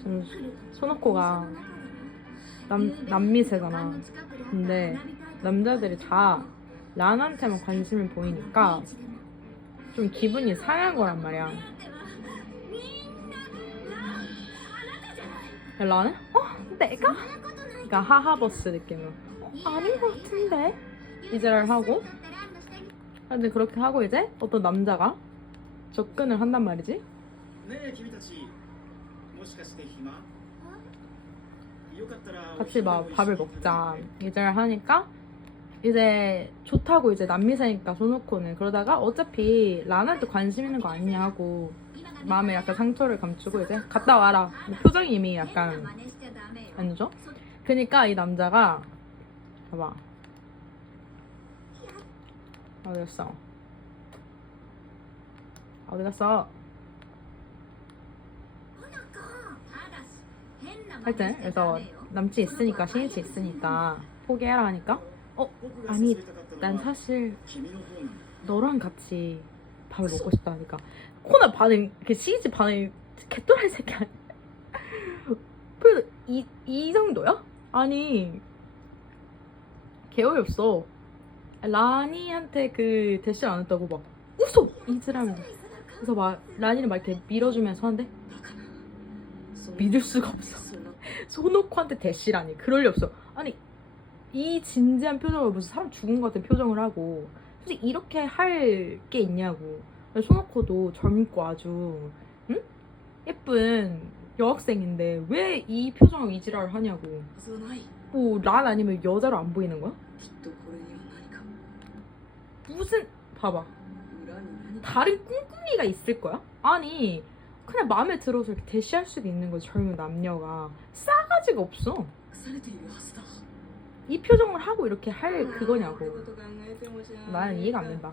지금 소노코가 남, 남미세잖아. 근데 남자들이 다 란한테만 관심을 보이니까 좀 기분이 상한 거란 말이야. 란은? 어? 내가? 그러니까 하하버스 느낌으로 어, 아닌 것 같은데? 이제를 하고 근데 그렇게 하고 이제 어떤 남자가 접근을 한단 말이지 ね 같이 막 밥을 먹자 이제를 하니까 이제 좋다고 이제 남미 사니까 소노코는 그러다가 어차피 란한테 관심 있는 거 아니냐 하고 마음에 약간 상처를 감추고 이제 갔다 와라 뭐 표정이 이미 약간 아니죠? 그니까 이 남자가 봐봐 어디 갔어? 어디 갔어? 하여튼 그래서 남친 있으니까 신이치 있으니까 포기해라 하니까 어? 아니 난 사실 너랑 같이 밥을 먹고 싶다 하니까 코나 반응 그 시이치 반응 개또라이 새끼 아니야 그래서 이, 이 정도야? 아니 개어이 없어 라니한테 그 대시 안 했다고 막 웃어! 이즈라면서 그래서 막 라니를 막 이렇게 밀어주면서 하는데 믿을 수가 없어. 손오코한테 대시라니. 그럴 리 없어. 아니, 이 진지한 표정을 무슨 사람 죽은 것 같은 표정을 하고, 솔직히 이렇게 할 게 있냐고. 손오코도 젊고 아주, 응? 예쁜 여학생인데, 왜 이 표정을 이지랄 하냐고. 뭐, 란 아니면 여자로 안 보이는 거야? 무슨, 봐봐. 다른 꿍꿍이가 있을 거야? 아니, 그냥 마음에 들어서 이렇게 대시할 수도 있는 거지 젊은 남녀가. 싸가지가 없어. 이 표정을 하고 이렇게 할 그거냐고. 나는 이해가 안 된다.